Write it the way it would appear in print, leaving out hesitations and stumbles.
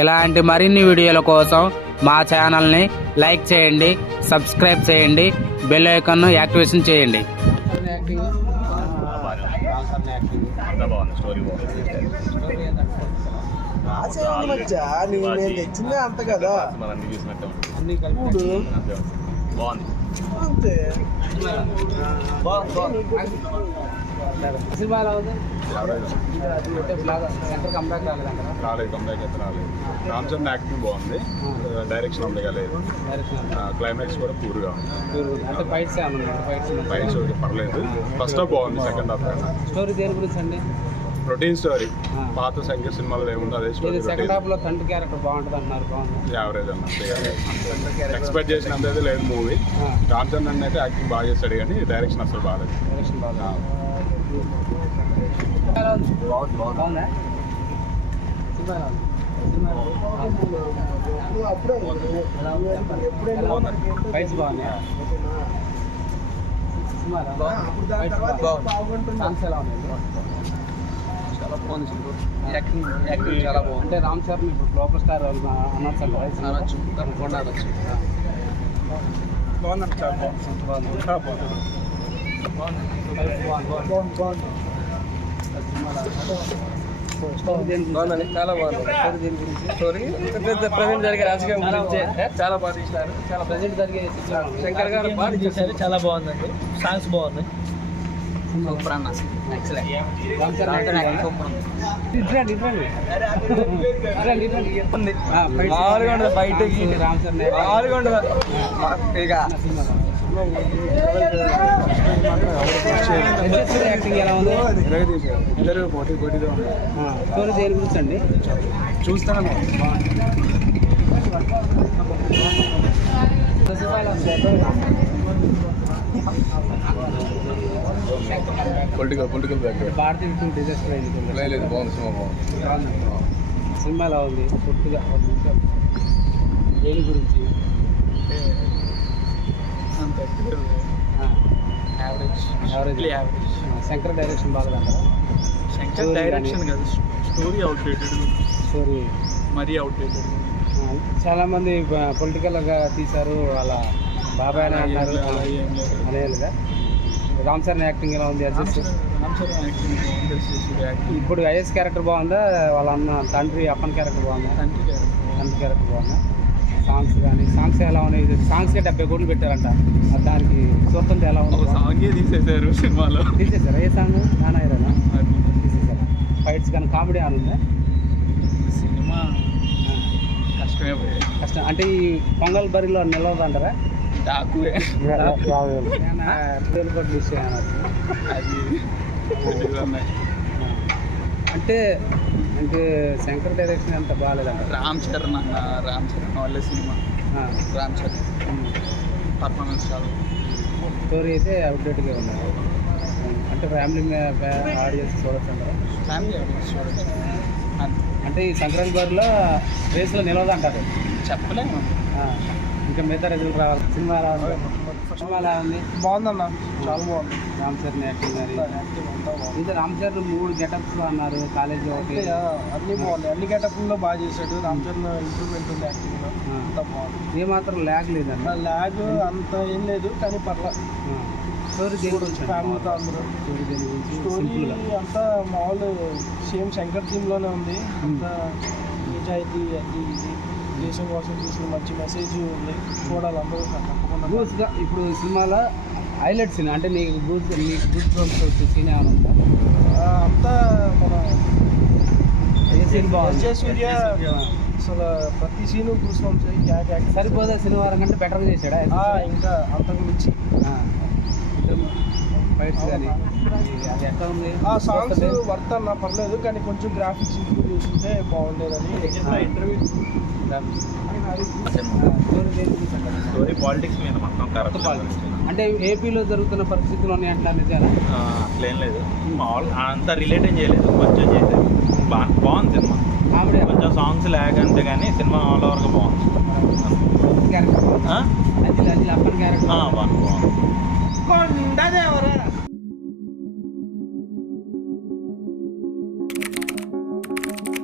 ఇలాంటి మరిన్ని వీడియోల కోసం మా ఛానల్ని లైక్ చేయండి, సబ్స్క్రైబ్ చేయండి, బెల్ ఐకాన్ను యాక్టివేషన్ చేయండి. తెచ్చిందే అంత కదా అంతే రాలేదు, కంబ్యాక్ అయితే రాలేదు. రామ్ చరణ్ యాక్టింగ్ బాగుంది, డైరెక్షన్ అంతగా లేదు, క్లైమాక్స్ కూడా పూర్గా ఉంది. ఫైట్స్ పర్లేదు. ఫస్ట్ హాఫ్ బాగుంది, సెకండ్ హాఫ్ స్టోరీ దేని గురించి అండి? Routine story. పాత సంఖ్య సినిమాలో ఏముందో అదే స్టోరీ. సెకండ్ హాఫ్ లో తండ్రి క్యారెక్టర్ బాగుంటుంది అంటున్నారు. బాగుంది, యావరేజ్ అన్న, ఎక్స్పెక్ట్ చేసినంత అయితే లేదు మూవీ. రామ్ చరణ్ అయితే యాక్టింగ్ బాగా చేస్తాడు, కానీ డైరెక్షన్ అసలు బాగాలేదు. డైరెక్షన్ బాగుందా? ఫైట్స్ బాగున్నాయి. చాలా బాగుంది, యాక్టింగ్ చాలా బాగుంది. అంటే రామ్ చరణ్ ఇప్పుడు గ్లోబల్ స్టార్ అనొచ్చు అనుకోండి, అనొచ్చు. బాగుంది, చాలా బాగుంది. చాలా బాగుంది స్టోరీ. ప్రజెంట్ జరిగే రాజకీయం గురించి చాలా బాగా తీసినారు. చాలా ప్రజెంట్ జరిగే శంకర్ గారు బాగా చేశారు, చాలా బాగుందండి. సాంగ్స్ బాగున్నాయి. సూపర్ అన్న, ఫైట్ రామ్ చరణ్ యాక్టింగ్ ఎలా ఉంది? ఇద్దరు పోటీగా ఉంది. స్టోరీ దేని గురించి అండి? చూస్తాను. పొలిటికల్ భారతీయ డిజాస్టర్ లేదు, బాగుంది, సినిమా బాగుంది. సినిమా ఎలా ఉంది? పూర్తిగా దేని గురించి? యావరేజ్. శంకర్ డైరెక్షన్ బాగదంటారా? శంకర్ డైరెక్షన్ కాదు, స్టోరీ అవుట్డేటెడ్. స్టోరీ మరీ అవుట్డేటెడ్. చాలా మంది పొలిటికల్గా తీశారు, వాళ్ళ బాబాయ్ అని అన్నారు. అనేదిగా రామ్ చరణ్ యాక్టింగ్ ఎలా ఉంది? ఇప్పుడు ఐఎస్ క్యారెక్టర్ బాగుందా? వాళ్ళ అన్న తండ్రి అప్పన్ క్యారెక్టర్ బాగుందా? తండ్రి క్యారెక్టర్ బాగుందా? సాంగ్స్ ఎలా ఉన్నాయి? సాంగ్స్కే 70 కోట్లు పెట్టారంట. దానికి చూస్తుంటే ఎలా ఉంది? సాంగే తీసేశారు సినిమాలో. తీసేశారు. ఏ సాంగ్? నానా హీరోనా? తీసేశారు. ఫైట్స్ కానీ కామెడీ అని ఉందా? సినిమా కష్టం. అంటే ఈ పొంగల్ బరిలో నిలవదు అంటారా? డాకువే అంటే శంకర్ డైరెక్షన్ అంత బాగాలేదంట. రామ్ చరణ్ వాళ్ళ సినిమా. రామ్ చరణ్ పర్ఫార్మెన్స్ చాలా. స్టోరీ అయితే అవుట్డేట్గా ఉంది. అంటే ఫ్యామిలీ ఆడియన్స్ చూడొచ్చు అంటారా? ఫ్యామిలీ ఆడియన్స్ చూడొచ్చు. అంటే ఈ సంక్రాంతి బారిలో రేస్లో నిలవదు అంటారు. చెప్పలేము, ఇంకా మిగతా రిజల్ట్ రావాలి. సినిమా ఎలా ఉంది? బాగుందన్న, చాలా బాగుంది. రామ్ చరణ్ యాక్టింగ్ ఇంకా రామ్ చరణ్ 3 గెటప్స్ అన్నారు. కాలేజీ ఒకటి అన్ని బాగుంది. అన్ని గెటప్లో బాగా చేశాడు. రామ్ చరణ్ ఇంప్రూవ్మెంట్ ఉంది యాక్టింగ్లో, అంతా బాగుంది. ఏమాత్రం ల్యాగ్ లేదన్న. ల్యాగ్ అంత ఏం లేదు, కానీ పర్లేదు. స్టోరీ దేని గురించి? ఫ్యామిలీతో అందరూ. స్టోరీ దేని గురించి? స్టోరీ అంతా మామూలు సేమ్ శంకర్ థీమ్లోనే ఉంది. అంతా నిజాయితీ, అది ఇది దేశం కోసం చూసిన మంచి మెసేజ్ ఉంది. చూడాలి అందరూ తప్పకుండా. ఇప్పుడు సినిమాలో హైలైట్ సీన్ అంటే నీకు గుడ్ సీన్ ఏమైనా ఉందా? అంతా మన ఏ సీన్ బాగుంది? సూర్య అసలు ప్రతి సీను చూస్తాం. సరిపోదా శనివారం కంటే బెటర్గా చేశాడా? ఇంకా అంతకు మించి ఫైట్స్ కానీ అది ఎట్లా ఉంది? సాంగ్స్ వర్త్ అన్న పర్లేదు, కానీ కొంచెం గ్రాఫిక్స్ ఇంప్రూవ్ చేస్తుంటే బాగుండేదని. స్టోరీ పాలిటిక్స్ మీద మొత్తం కరెక్ట్. అంటే ఏపీలో జరుగుతున్న పరిస్థితులు ఉన్నాయి అంటే నిజాలా? అట్లేం లేదు, మామూలు అంతా రిలేట్ ఏం చేయలేదు, కొంచెం చేసేది. బాగుంది సినిమా. కామెడీ కొంచెం సాంగ్స్ ల్యాగ్ అంతే, కానీ సినిమా ఆల్ ఓవర్గా బాగుంది. క్యారెక్టర్ అప్పన్ క్యారెక్టర్ బాగుంది.